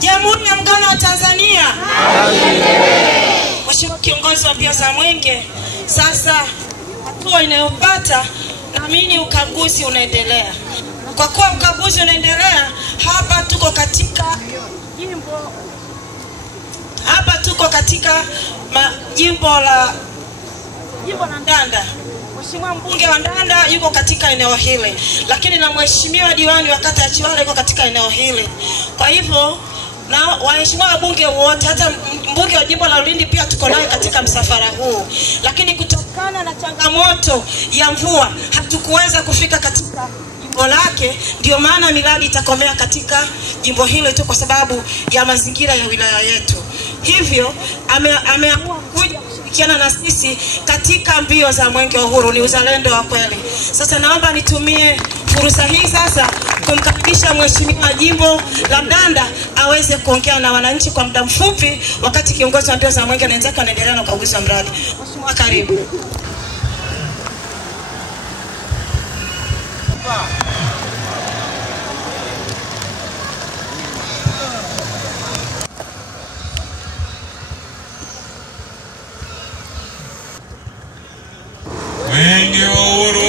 Jamhuri ya Muungano wa Tanzania. Mheshimiwa kiongozi wa mbio za mwenge, sasa hatua inayopata naamini ukaguzi unaendelea. Kwa kuwa ukaguzi unaendelea, hapa tuko katika jimbo la Ndanda. Mheshimiwa mbunge wa Ndanda yuko katika eneo hili, lakini na mheshimiwa diwani wa kata ya Chiwale yuko katika eneo hili. Kwa hivyo na waheshimiwa wabunge wote, hata mbunge wa jimbo la Ulindi pia tuko naye katika msafara huu. Lakini kutokana na changamoto ya mvua hatukuweza kufika katika jimbo lake, ndio maana miradi itakomea katika jimbo hilo tu kwa sababu ya mazingira ya wilaya yetu. Hivyo ameamua kuja kushirikiana na sisi katika mbio za Mwenge wa Uhuru. Ni uzalendo wa kweli. Sasa naomba nitumie fursa hii sasa kumkaribisha mheshimiwa jimbo la Ndanda aweze kuongea na wananchi kwa muda mfupi, wakati kiongozi wa mbio za Mwenge na wenzake wanaendelea na ukaguzi wa mradi. Mheshimiwa, karibu. Mwenge wa Uhuru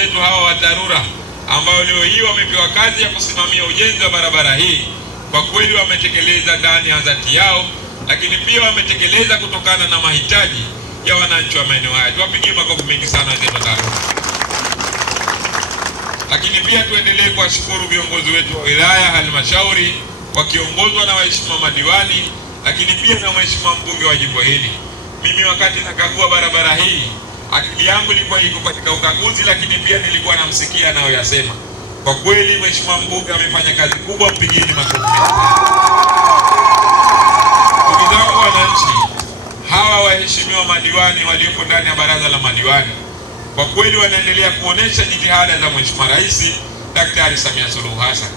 wetu hawa wa dharura ambao leo hii wamepewa kazi ya kusimamia ujenzi wa barabara hii, kwa kweli wametekeleza ndani ya dhati yao, lakini pia wametekeleza kutokana na mahitaji ya wananchi wa maeneo haya. Tuwapigie makofi mengi sana wenzetu wa dharura. Lakini pia tuendelee kuwashukuru viongozi wetu wa wilaya, halmashauri wakiongozwa na waheshimiwa madiwani, lakini pia na mheshimiwa mbunge wa jimbo hili. Mimi wakati nakagua barabara hii, akili yangu ilikuwa iko katika ukaguzi, lakini pia nilikuwa namsikia nao yasema. Kwa kweli mheshimiwa mbunge amefanya kazi kubwa, mpigeni makofi. Ndugu zangu wananchi, hawa waheshimiwa madiwani waliopo ndani ya baraza la madiwani, kwa kweli wanaendelea kuonesha jitihada za Mheshimiwa Rais Daktari Samia Suluhu Hassan,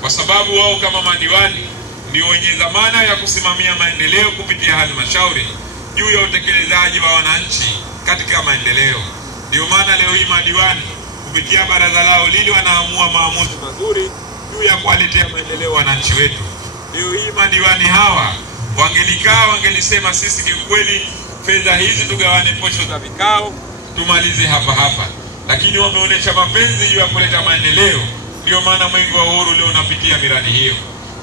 kwa sababu wao kama madiwani ndio wenye dhamana ya kusimamia maendeleo kupitia halmashauri juu ya utekelezaji wa wananchi katika maendeleo. Ndio maana leo hii madiwani kupitia baraza lao lili wanaamua maamuzi mazuri juu ya kuwaletea maendeleo wananchi wetu. Leo hii madiwani hawa wangelikaa wangelisema sisi kikweli fedha hizi tugawane posho za vikao tumalize hapa, lakini wameonyesha mapenzi juu ya kuleta maendeleo. Ndio maana Mwenge wa Uhuru leo unapitia miradi hiyo.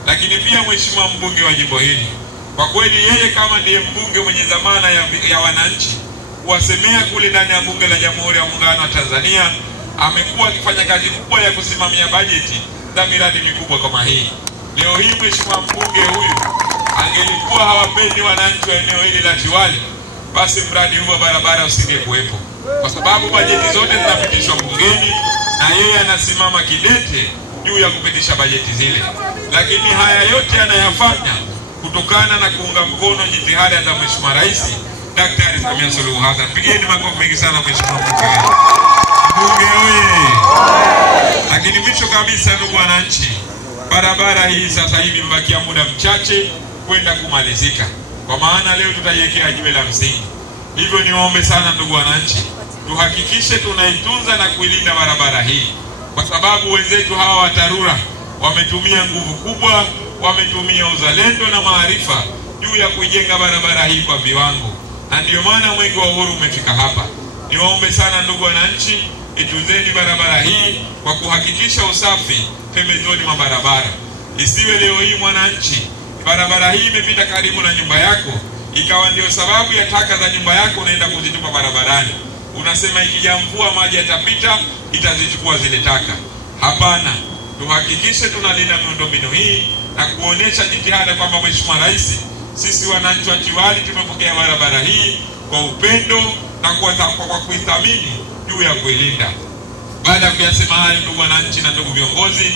Lakini pia mheshimiwa mbunge wa jimbo hili, kwa kweli yeye kama ndiye mbunge mwenye dhamana ya wananchi kuwasemea kule ndani ya bunge la Jamhuri ya Muungano wa Tanzania, amekuwa akifanya kazi kubwa ya kusimamia bajeti za miradi mikubwa kama hii. Leo hii mheshimiwa mbunge huyu angelikuwa hawapendi wananchi wa eneo hili la Chiwale, basi mradi huu wa barabara usingekuwepo, kwa sababu bajeti zote zinapitishwa bungeni na yeye anasimama kidete juu ya kupitisha bajeti zile. Lakini haya yote anayafanya kutokana na kuunga mkono jitihada za Mheshimiwa Rais Daktari Samia Suluhu Hassan. Pigeni makofi mengi sana mheshimiwa mbunge wewe. Lakini mwisho kabisa, ndugu wananchi, barabara hii sasa hivi mbakia muda mchache kwenda kumalizika, kwa maana leo tutaiwekea jiwe la msingi. Hivyo niombe sana ndugu wananchi, tuhakikishe tunaitunza na kuilinda barabara hii, kwa sababu wenzetu hawa wa dharura wametumia nguvu kubwa, wametumia uzalendo na maarifa juu ya kujenga barabara hii kwa viwango, na ndio maana Mwenge wa Uhuru umefika hapa. Niwaombe sana ndugu wananchi, itunzeni barabara hii kwa kuhakikisha usafi pembezoni mwa barabara. Isiwe leo hii mwananchi, barabara hii imepita karibu na nyumba yako, ikawa ndio sababu ya taka za nyumba yako unaenda kuzitupa barabarani. Unasema ikija mvua maji yatapita, itazichukua zile taka. Hapana, tuhakikishe tunalinda miundombinu hii na kuonesha jitihada kwamba Mheshimiwa Rais, sisi wananchi wa Chiwale tumepokea barabara hii kwa upendo na kwa kuithamini juu ya kuilinda. Baada ya kuyasema hayo, ndugu wananchi na ndugu viongozi,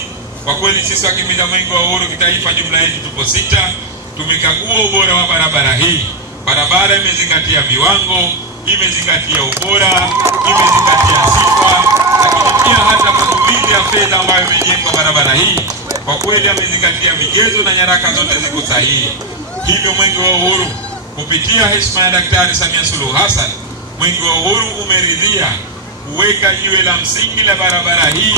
kwa kweli sisi wakimbiza Mwenge wa Uhuru kitaifa jumla yetu tupo 6, tumekagua ubora wa barabara hii. Barabara imezingatia viwango, imezingatia ubora, imezingatia sifa, lakini pia hata matumizi ya fedha ambayo imejengwa barabara hii, kwa kweli amezingatia vigezo na nyaraka zote ziko sahihi. Hivyo Mwenge wa Uhuru kupitia heshima ya Daktari Samia Suluhu Hassan, Mwenge wa Uhuru umeridhia kuweka jiwe la msingi la barabara hii